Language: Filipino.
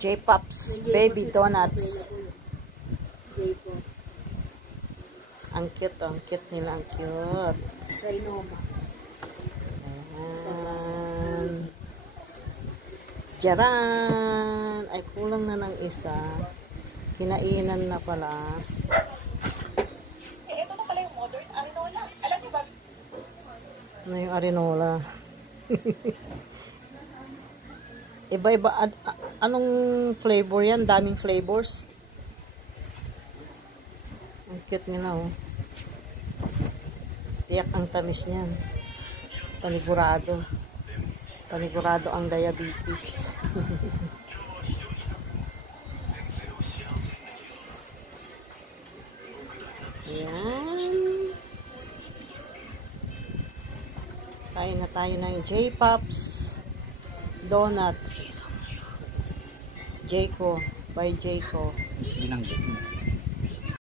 J-Pops Baby Donuts. Ang cute nila, ang cute. Rainoma. Ayan. Jaran! Ay, kulang na ng isa. Kinainan na pala. Ito na pala yung modern Arinola. Alam niyo ba? Ano yung Arinola? Iba-iba. Anong flavor yan? Daming flavors. Ang cute nila, oh. Tiyak ang tamis niyan. Panigurado. Panigurado ang diabetes. Ayan. Kain na tayo ng J-Pops Donuts. Jayco by Jayco. Binanggit mo.